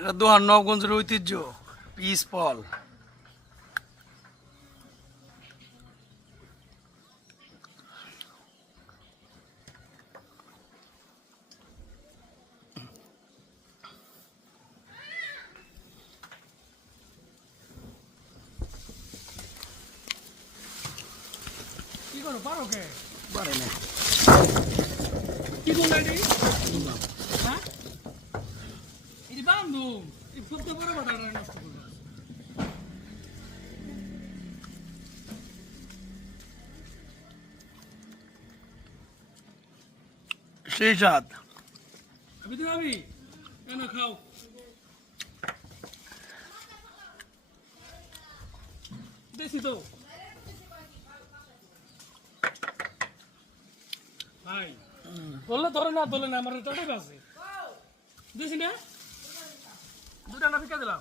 এটা দোহার নবগঞ্জের ঐতিহ্য পিস ফল। কি করো পারো কে পারে না কি বল এডি হ্যাঁ এডি বান্দু এই ফুটতে বড় বাটাটা নষ্ট করলো সেই স্বাদ। আমি তো ভাবি কেন খাও দেশি তো ভাই বললে ধরে না আমার টাকা আছে দিছি না দুটা না ফিকা দিলাম।